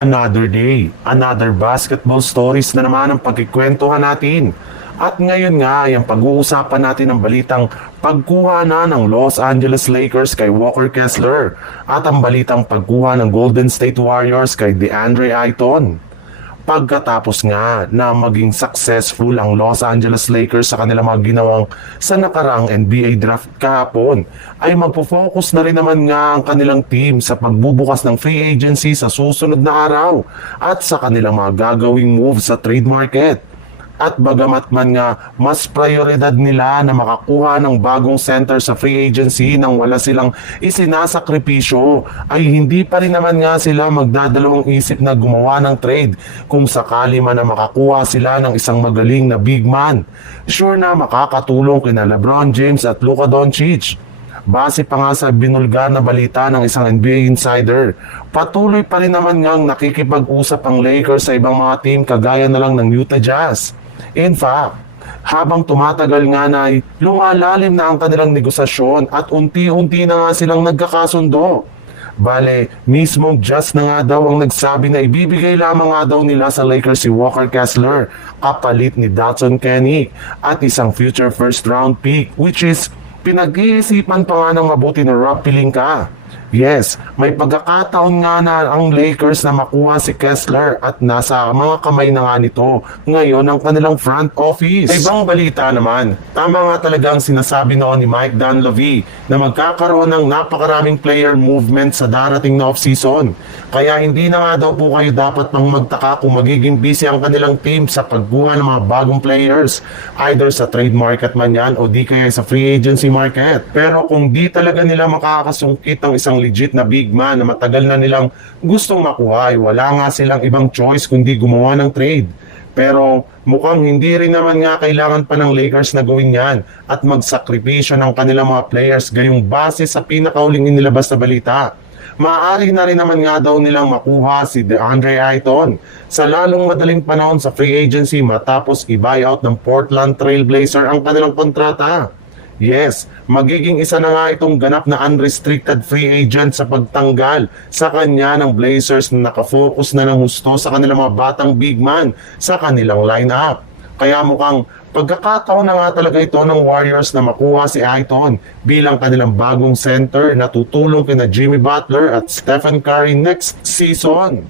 Another day, another basketball stories na naman ang pagkikwentuhan natin. At ngayon nga ay ang pag-uusapan natin ang balitang pagkuha na ng Los Angeles Lakers kay Walker Kessler at ang balitang pagkuha ng Golden State Warriors kay DeAndre Ayton. Pagkatapos nga na maging successful ang Los Angeles Lakers sa kanilang mga ginawang sa nakaraang NBA draft kahapon, ay magpo-focus na rin naman nga ang kanilang team sa pagbubukas ng free agency sa susunod na araw at sa kanilang mga gagawing moves sa trade market. At bagamat man nga mas prioridad nila na makakuha ng bagong center sa free agency nang wala silang isinasakripisyo, ay hindi pa rin naman nga sila magdadalawang isip na gumawa ng trade kung sakali man na makakuha sila ng isang magaling na big man. Sure na makakatulong kina LeBron James at Luka Doncic. Base pa nga sa binulgar na balita ng isang NBA insider, patuloy pa rin naman ngang nakikipag-usap ang Lakers sa ibang mga team kagaya na lang ng Utah Jazz. In fact, habang tumatagal nga na ay lumalalim na ang kanilang negosasyon at unti-unti na nga silang nagkakasundo. Bale, mismong Jazz na nga daw ang nagsabi na ibibigay lamang nga daw nila sa Lakers si Walker Kessler kapalit ni Dotson Kenny at isang future first round pick, which is pinag-iisipan pa nga ng mabuti ni Rob Pelinka. Yes, may pagkakataon nga na ang Lakers na makuha si Kessler at nasa mga kamay na nga nito ngayon ang kanilang front office. Sa ibang balita naman, tama nga talaga ang sinasabi noon ni Mike Dunleavy na magkakaroon ng napakaraming player movement sa darating na off-season. Kaya hindi na nga daw po kayo dapat pang magtaka kung magiging busy ang kanilang team sa pagkuha ng mga bagong players, either sa trade market man yan o di kaya sa free agency market. Pero kung di talaga nila makakasungkit ang isang legit na big man na matagal na nilang gustong makuha, ay wala nga silang ibang choice kundi gumawa ng trade. Pero mukhang hindi rin naman nga kailangan pa ng Lakers na gawin yan at magsakripisyo ng kanilang mga players gayong base sa pinakauling inilabas na balita. Maaari na rin naman nga daw nilang makuha si DeAndre Ayton sa lalong madaling panahon sa free agency matapos i-buyout ng Portland Trail Blazer ang kanilang kontrata. Yes, magiging isa na nga itong ganap na unrestricted free agent sa pagtanggal sa kanya ng Blazers na nakafocus na ng husto sa kanilang mga batang big man sa kanilang lineup. Kaya mukhang pagkakataon na nga talaga ito ng Warriors na makuha si Ayton bilang kanilang bagong center na tutulong kina Jimmy Butler at Stephen Curry next season.